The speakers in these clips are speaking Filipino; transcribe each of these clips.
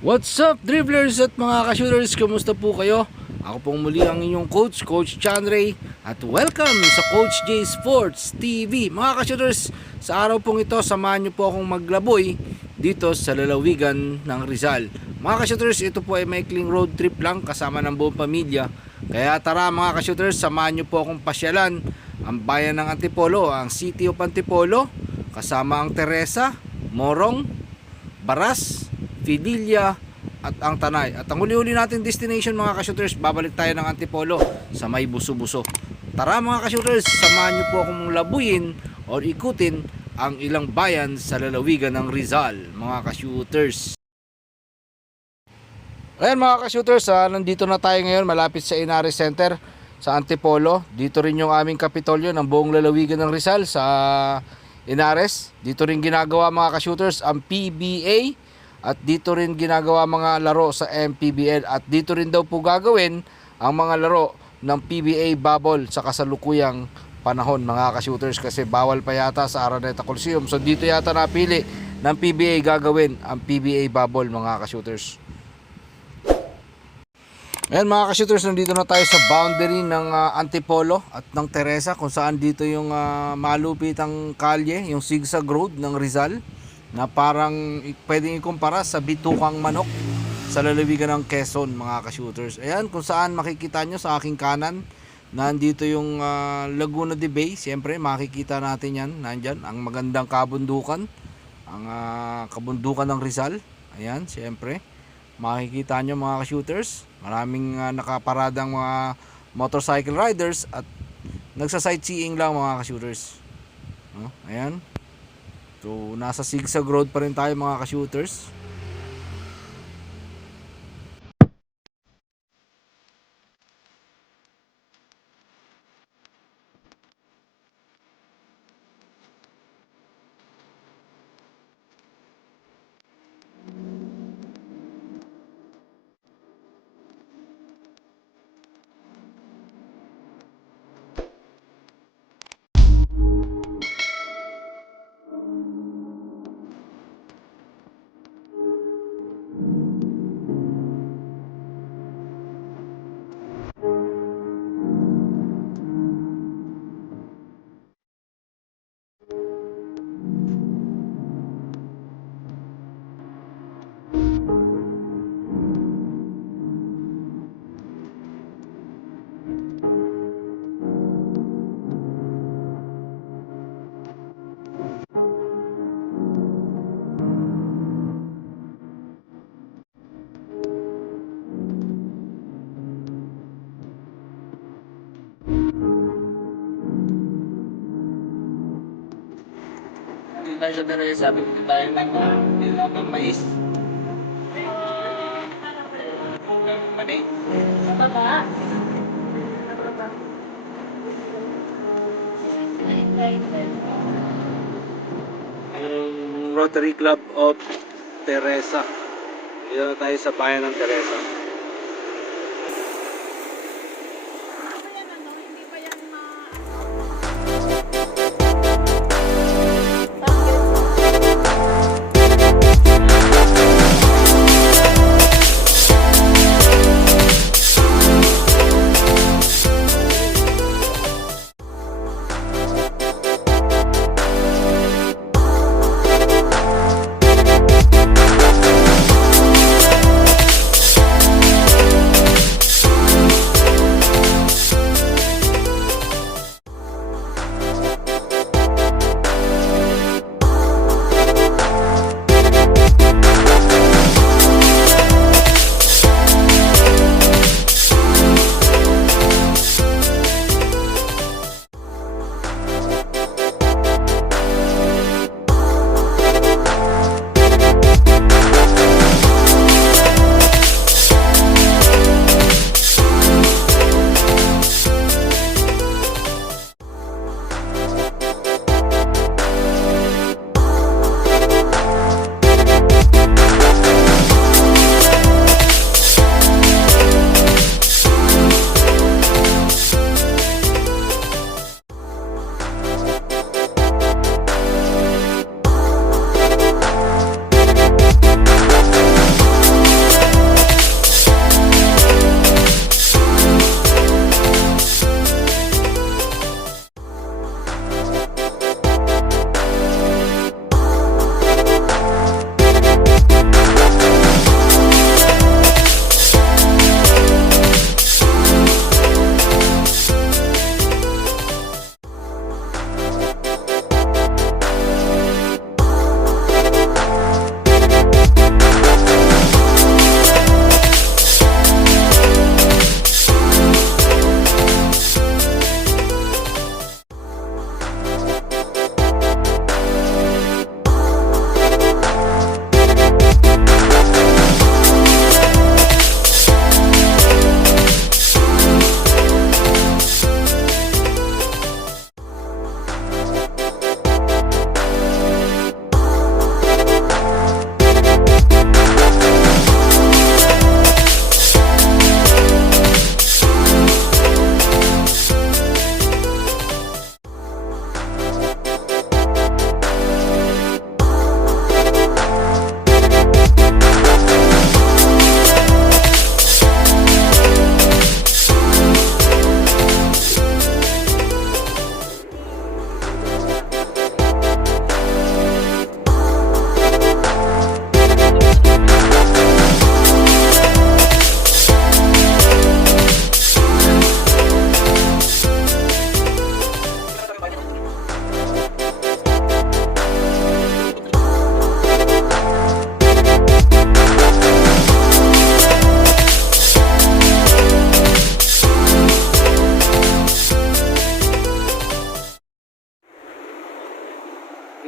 What's up, dribblers at mga ka-shooters? Kumusta po kayo? Ako pong muli ang inyong coach, Coach John Ray, at welcome sa Coach J Sports TV. Mga ka-shooters, sa araw pong ito, samahan niyo po akong maglaboy dito sa lalawigan ng Rizal. Mga ka-shooters, ito po ay maikling road trip lang kasama ng buong pamilya. Kaya tara mga ka-shooters, samahan niyo po akong pasyalan ang bayan ng Antipolo, ang City of Antipolo, kasama ang Teresa, Morong, Baras, Fidilia at ang Tanay. At ang huli-huli natin destination mga ka-shooters, babalik tayo ng Antipolo sa may Buso-Buso. Tara mga ka-shooters, samahan niyo po akong labuyin o ikutin ang ilang bayan sa lalawigan ng Rizal mga ka-shooters. Ayan mga ka-shooters, nandito na tayo ngayon malapit sa Inares Center sa Antipolo. Dito rin yung aming kapitolyo ng buong lalawigan ng Rizal sa Inares. Dito rin ginagawa mga ka-shooters ang PBA. At dito rin ginagawa mga laro sa MPBL. At dito rin daw po gagawin ang mga laro ng PBA Bubble sa kasalukuyang panahon mga ka-shooters, kasi bawal pa yata sa Araneta Coliseum. So dito yata napili ng PBA gagawin ang PBA Bubble mga ka-shooters. Ayan mga ka-shooters, nandito na tayo sa boundary ng Antipolo at ng Teresa, kung saan dito yung malupitang kalye, yung zigzag road ng Rizal, na parang pwedeng ikumpara sa bitukang manok sa lalawigan ng Quezon mga ka-shooters. Ayan, kung saan makikita nyo sa aking kanan, nandito yung Laguna de Bay. Siyempre makikita natin yan, nandyan ang magandang kabundukan, ang kabundukan ng Rizal. Ayan, siyempre makikita nyo mga ka-shooters, maraming nakaparadang mga motorcycle riders at nagsa-sightseeing lang mga ka-shooters. Ayan. So, nasa zigzag road pa rin tayo mga ka-shooters. Tayo sa Teresa, sabi ko tayo ng mais. Mani? Sa baba? Ang Rotary Club of Teresa. Dito na tayo sa bayan ng Teresa. Hindi pa yan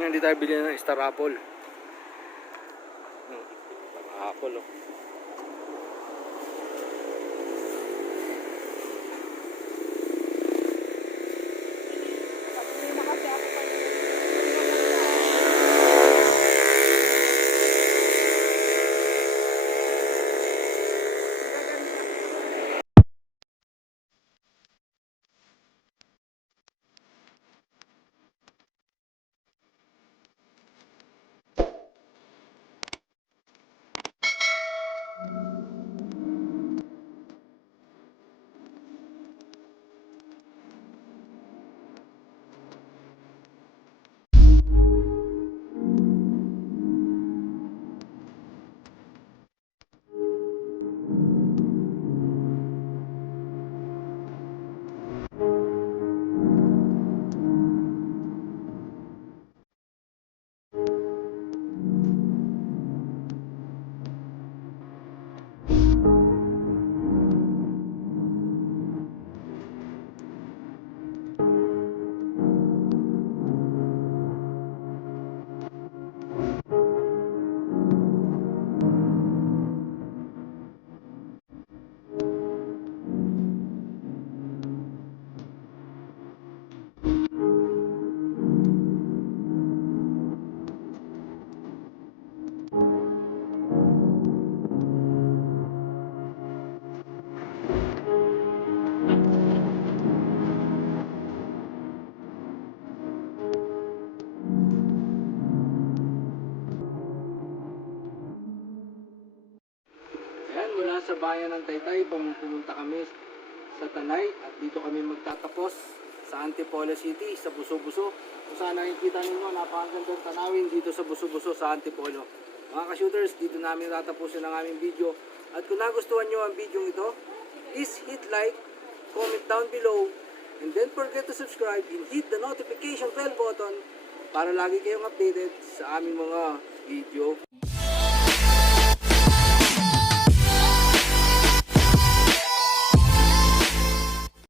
Ngayon, hindi tayo bilhin ng Star Apple. Apple, oh. Hindi na kasi ako pag Ayan, mula sa bayan ng Taytay, pumunta kami sa Tanay at dito kami magtatapos sa Antipolo City, sa Buso-Buso. Kung saan nakikita ninyo, napakagandang tanawin dito sa Buso-Buso sa Antipolo. Mga ka-shooters, dito namin tatapusin ang aming video. At kung nagustuhan nyo ang video ito, please hit like, comment down below, and then forget to subscribe and hit the notification bell button para lagi kayong updated sa aming mga video.